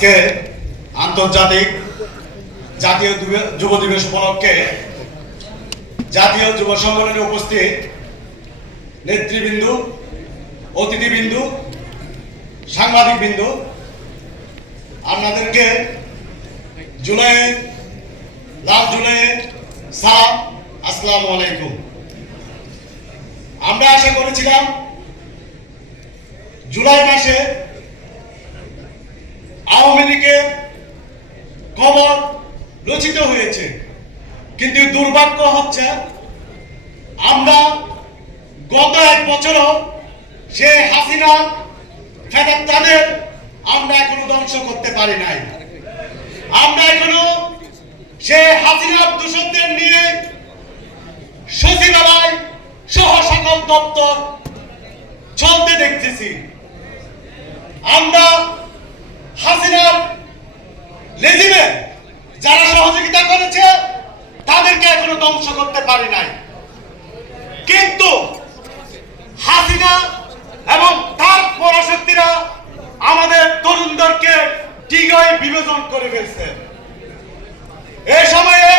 আজকে আন্তর্জাতিক জাতীয় যুব দিবস উপলক্ষে জাতীয় যুব সম্মেলনে উপস্থিত নেতৃবৃন্দু, অতিথিবৃন্দু, সাংবাদিকবৃন্দু, আপনাদেরকে জুলাই, লাল জুলাই, সালাম, আসসালামু আলাইকুম। আমরা আশা করেছিলাম জুলাই মাসে আওয়ামী লীগের কবর রচিত হয়েছে। কিন্তু দুর্ভাগ্য হচ্ছে, আমরা গত এক বছরও সে হাসিনার ফেরত তাদের আমরা এখনও ধ্বংস করতে পারি নাই। আমরা এখনও সে হাসিনার দূষণদের নিয়ে সচিবালয় সহ সকল দপ্তর চলতে দেখতেছি। আমরা হাসিনার লেজিমে যারা সহযোগিতা করেছে, তাদেরকে এখনও ধ্বংস করতে পারি নাই। কিন্তু হাসিনা এবং তার পরাশক্তিরা আমাদের তরুণদেরকে ঠিকই বিবেচন করে ফেলছে। এই সময়ে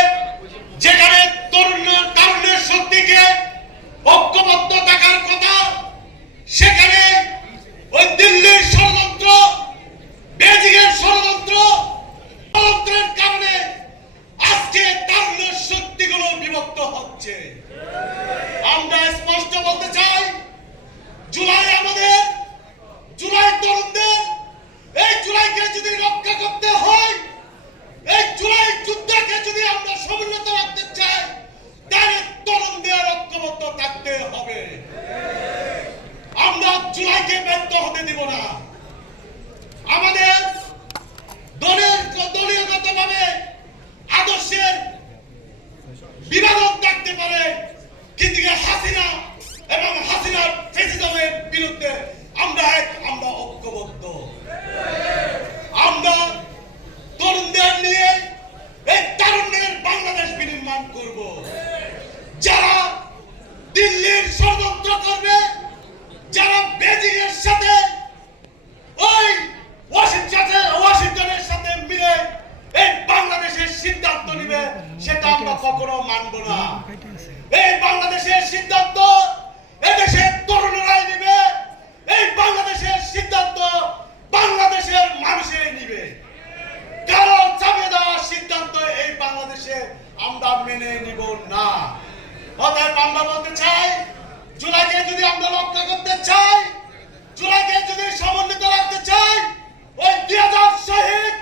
যেখানে তরুণের তরুণের শক্তিকে ঐক্যবদ্ধ থাকার কথা সেখানে ওই দিল্লির ষড়যন্ত্র বেজিংয়ের ষড়যন্ত্র ষড়যন্ত্রের কারণে আজকে তরুণের শক্তিগুলো বিভক্ত হচ্ছে আমরা স্পষ্ট বলতে চাই জুলাই আমাদের জুলাই তরুণদের এই জুলাইকে যদি রক্ষা করতে হয় এই জুলাই যুদ্ধকে যদি আমরা সমুন্নত রাখতে চাই তাহলে তরুণদের ঐক্যবদ্ধ থাকতে হবে আমরা জুলাইকে ব্যর্থ হতে দিব না। আমাদের দলের দলীয়গত ভাবে আদর্শের বিভাজন থাকতে পারে কিন্তু হাসিনা এবং হাসিনার ফেসিজমের বিরুদ্ধে আমরা এক আমরা ঐক্যবদ্ধ আমরা তরুণদের নিয়ে এই তারুণ্যের বাংলাদেশ বিনির্মাণ করব যারা দিল্লির ষড়যন্ত্র করবে যারা বেজিং এর সাথে ওই ওয়াশিংটনের ওয়াশিংটনের সাথে মিলে এই বাংলাদেশের সিদ্ধান্ত নিবে সেটা আমরা কখনো মানব না। এই বাংলাদেশের সিদ্ধান্ত এদেশের তরুণরাই নিবে। এই বাংলাদেশের সিদ্ধান্ত বাংলাদেশের মানুষের নিবে। কারও চাপিয়ে দেওয়ার সিদ্ধান্ত এই বাংলাদেশে আমরা মেনে নিব না। অতএব আমরা বলতে চাই জুলাইকে যদি আমরা রক্ষা করতে চাই জুলাইকে যদি সমন্বিত রাখতে চাই ওই দুই হাজার শহীদ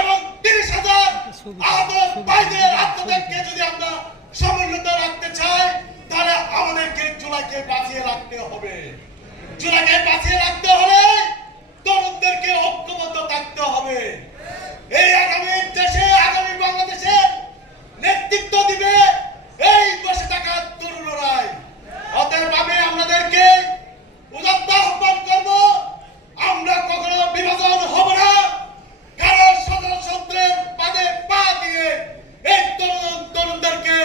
এবং তিরিশ হাজার আহত ভাইদের আত্মত্যাগকে যদি আমরা সমন্বিত রাখতে চাই তাহলে আমাদেরকে জুলাইকে বাঁচিয়ে রাখতে হবে জুলাইকে বাঁচিয়ে রাখতে হলে তরুণদেরকে ঐক্যবদ্ধ থাকতে হবে এই আগামী দেশে আগামী বাংলাদেশে নেতৃত্ব দিবে এই বসে থাকা তরুণরাই অতএব আমি আমাদেরকে উদাত্ত আহ্বান করব আমরা কখনো বিভাজন হব না কারও ষড়যন্ত্রের পাদে পা দিয়ে এই তরুণ তরুণদেরকে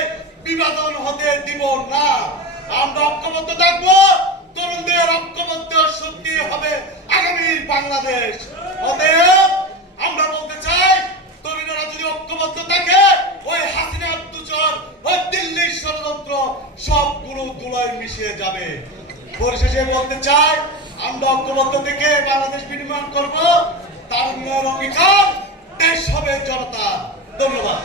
বিভাজন হতে দিব না। আমরা ঐক্যবদ্ধ থাকব। তরুণদের ঐক্যবদ্ধ শক্তি হবে আগামীর বাংলাদেশ। অতএব আমরা বলতে চাই, তরুণরা যদি ঐক্যবদ্ধ থাকে, ওই হাসিনার দুচর, ওই দিল্লির ষড়যন্ত্র সবগুলো দুলায় মিশিয়ে যাবে। পরিশেষে বলতে চাই, আমরা ঐক্যবদ্ধ থেকে বাংলাদেশ বিনির্মাণ করব। তারুণ্যের অঙ্গীকার, দেশ হবে জনতা। ধন্যবাদ।